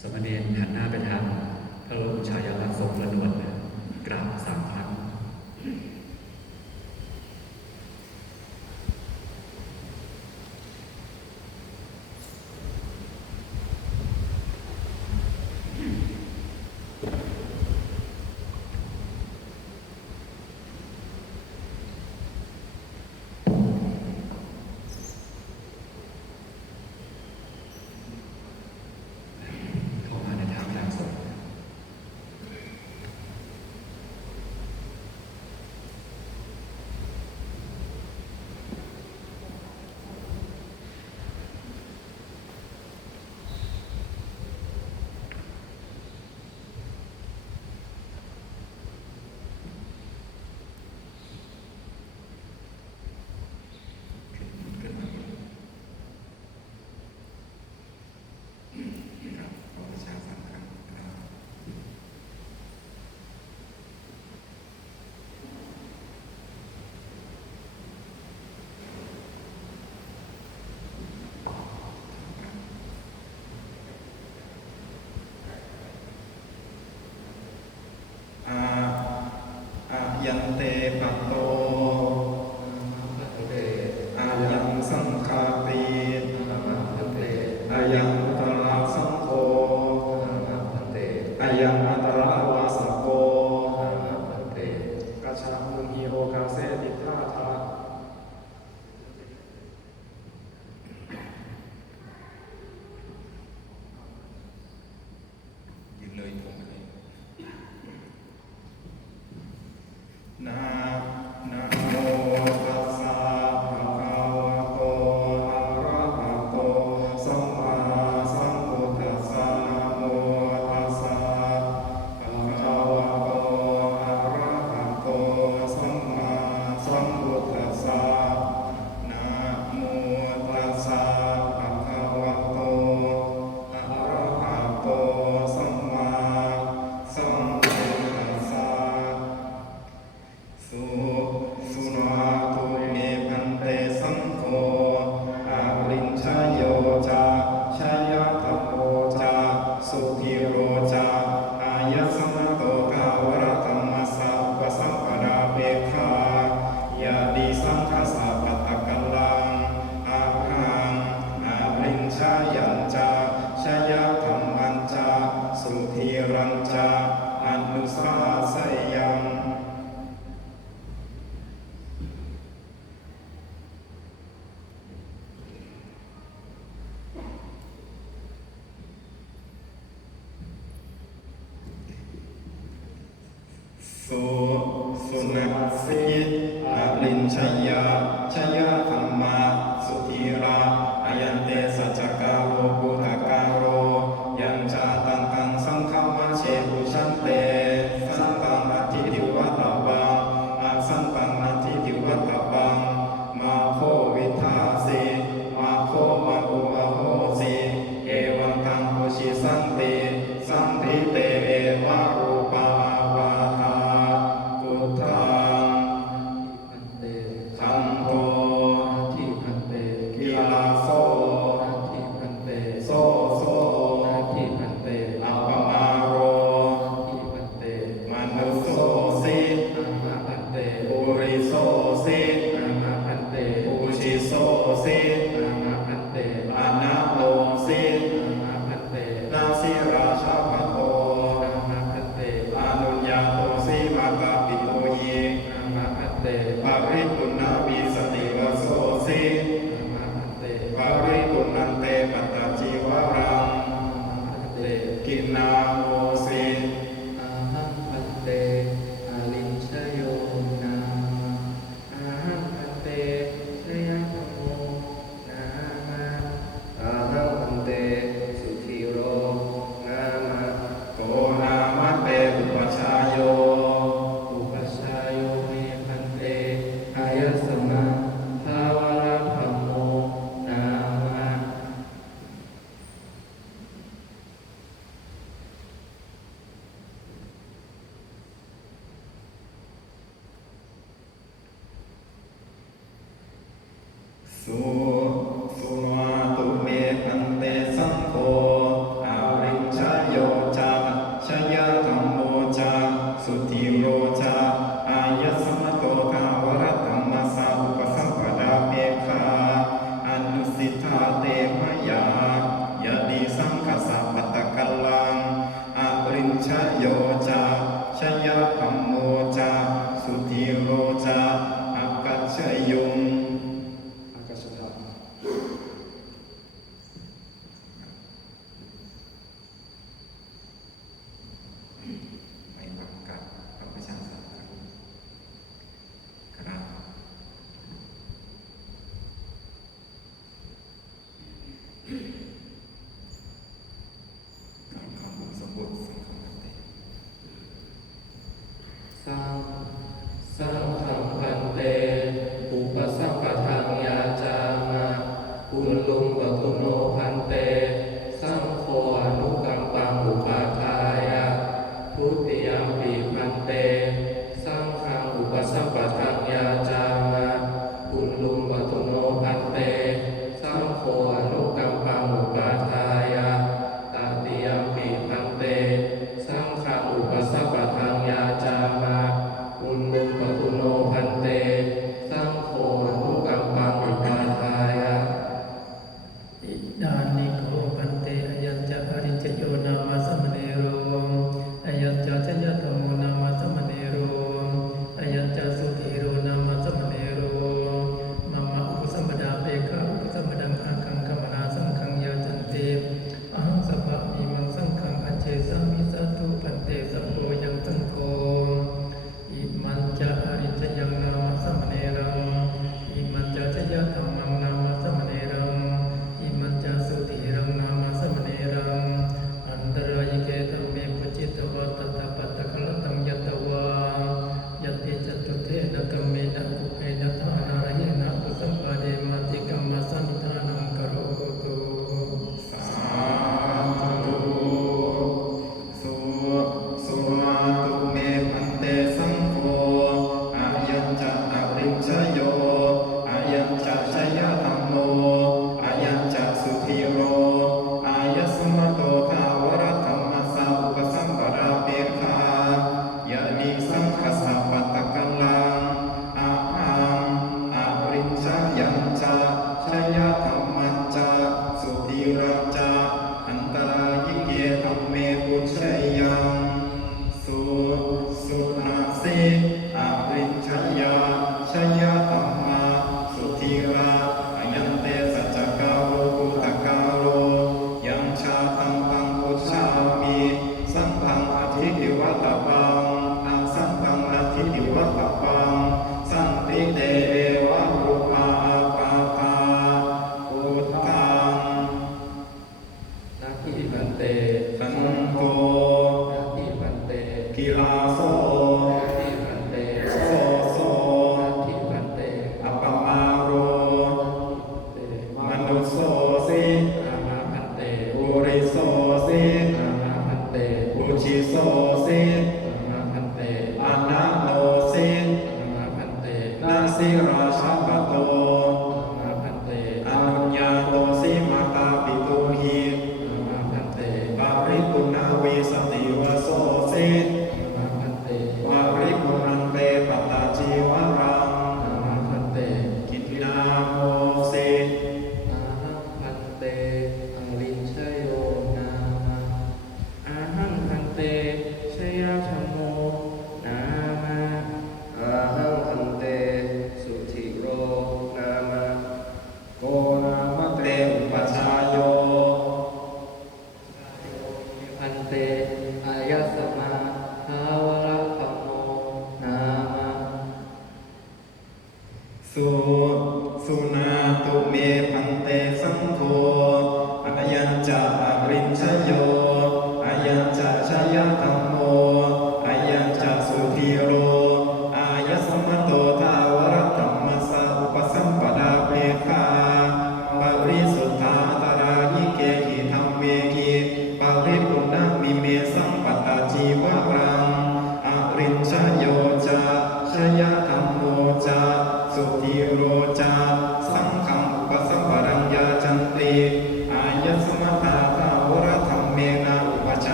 สมณีหันหน้าไปทางพระบรมชายาลักษณ์ทรงประนวด สุสนัสสิอลินชยาชยาธรรมาสุธีรา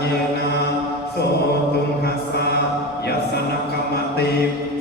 เยนะโสตุงคัสสะยัสนกรรมติ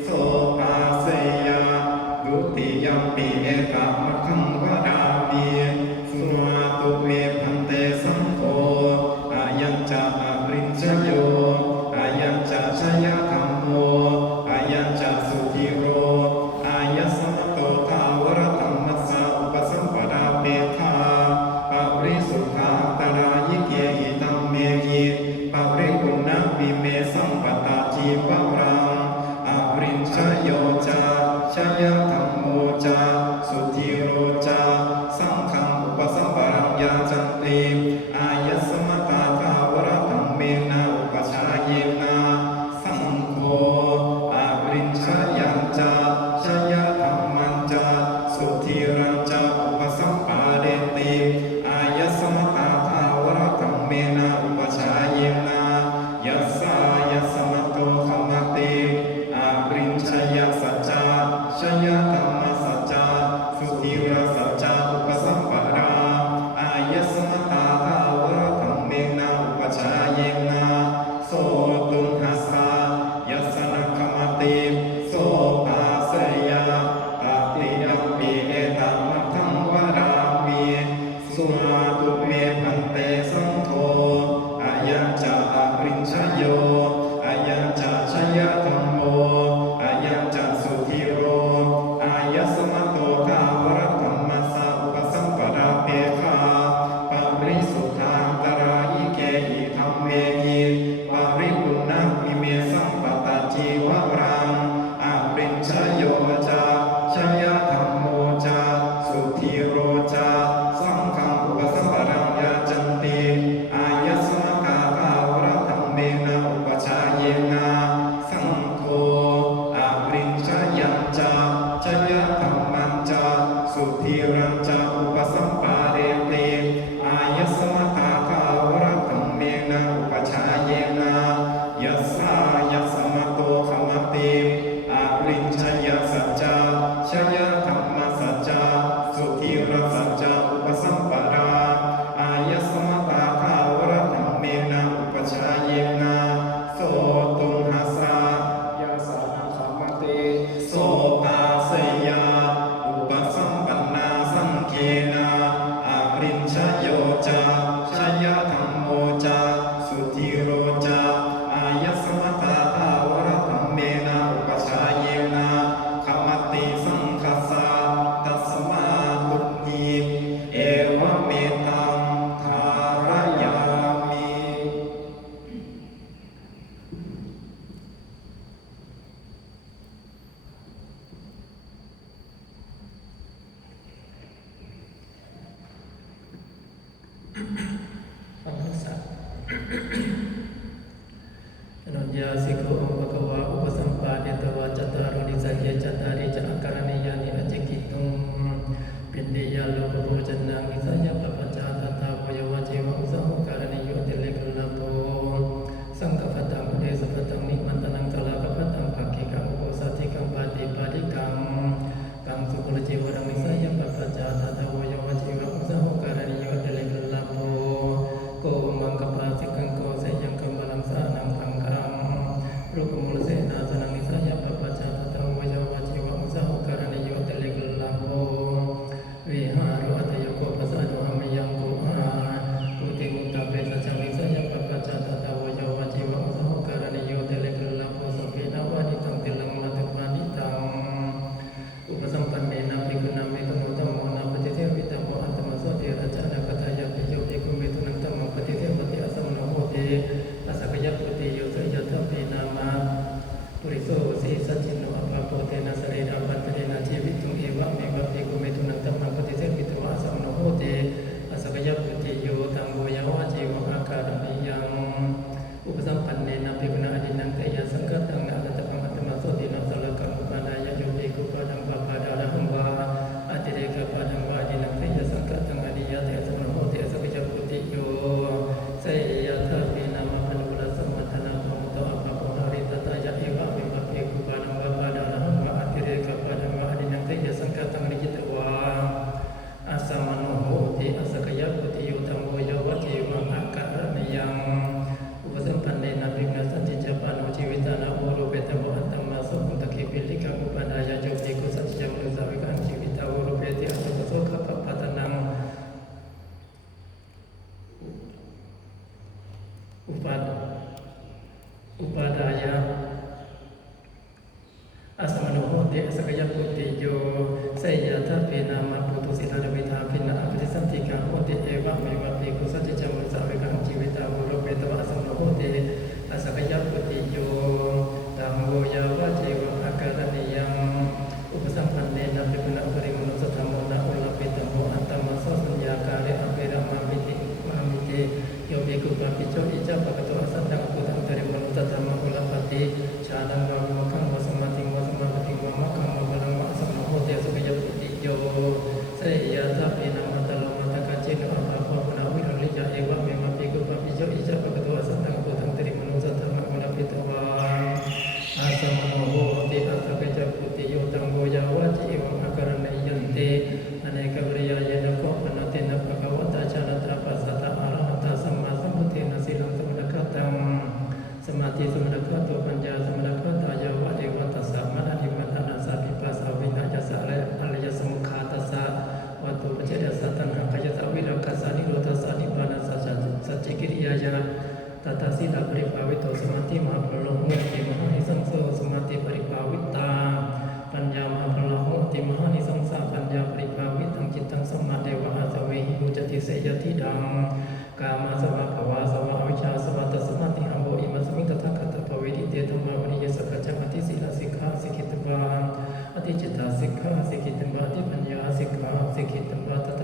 ปัสสะยปุติโยสุยตเปนามาปุริโสสีสัจจินโนอภะโพเตนะสเรดาปัตเตนะชีวิตุงเอวะเมวะเปก ขาสิกขิตมาทิปัญญาสิกขาสิกขิตมาตถ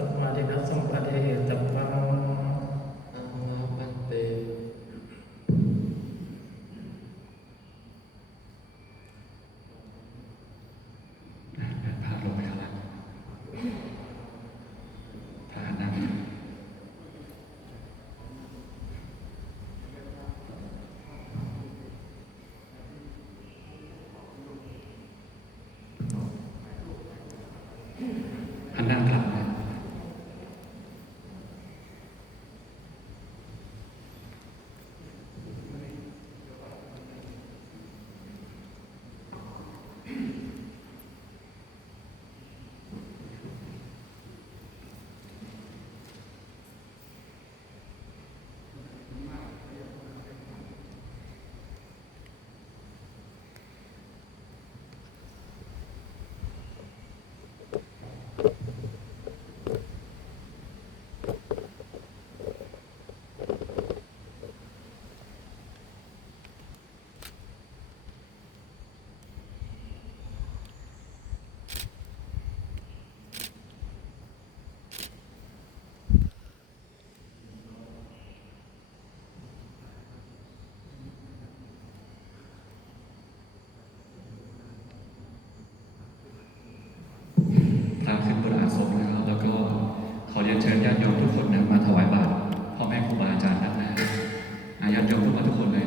อยากจะพูดกับทุกคนเลย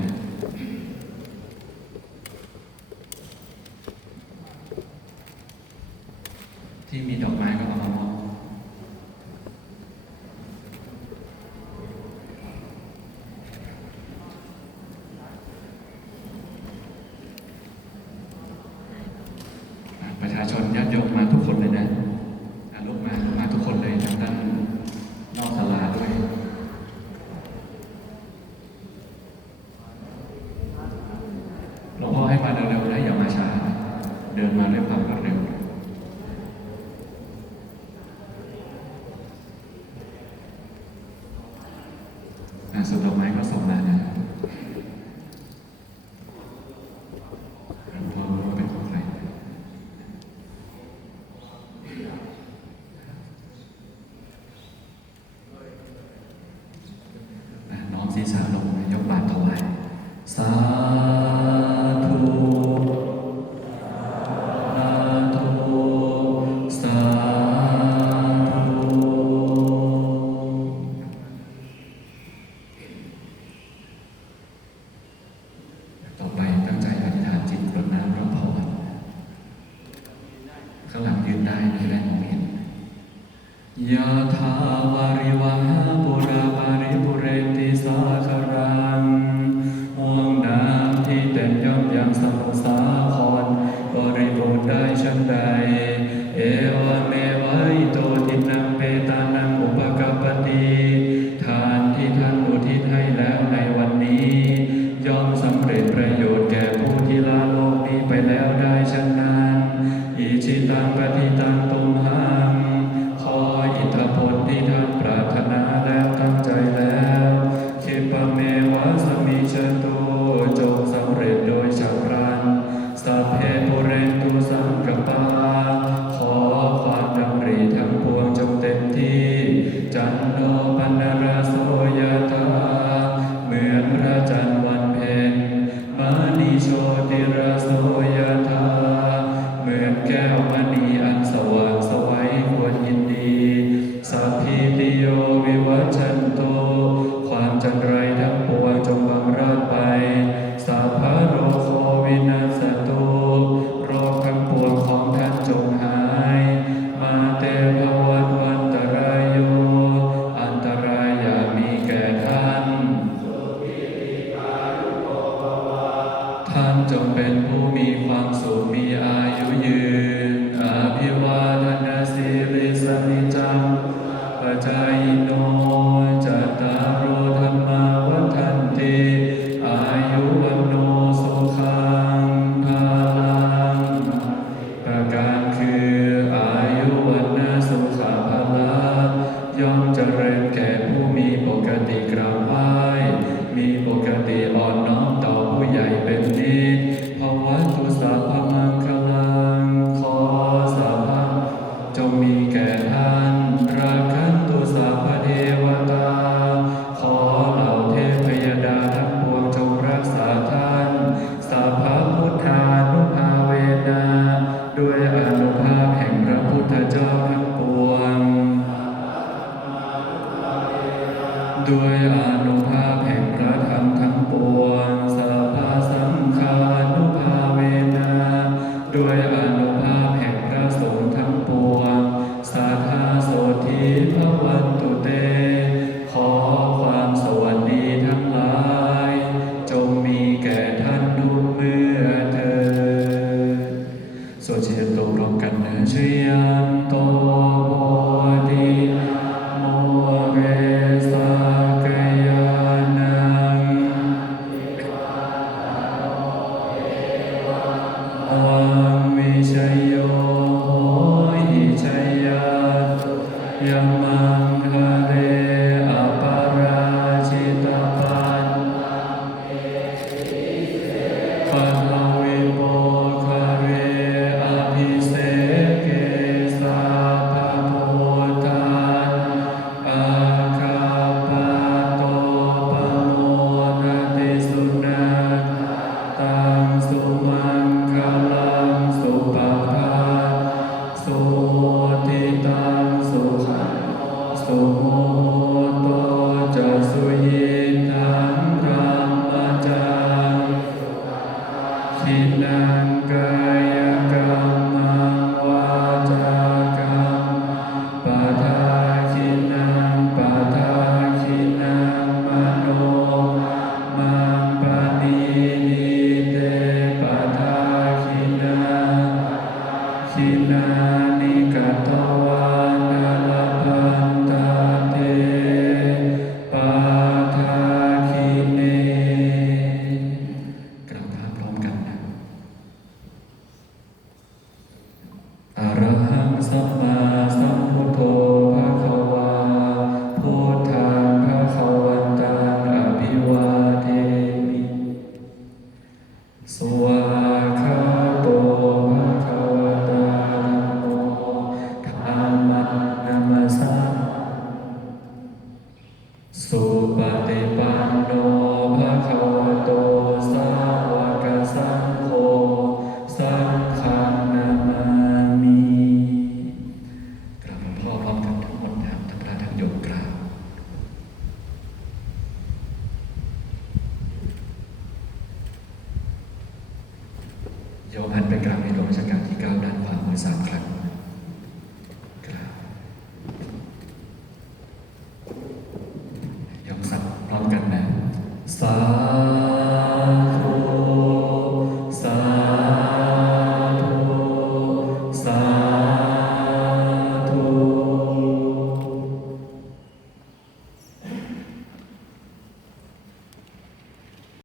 Sangai.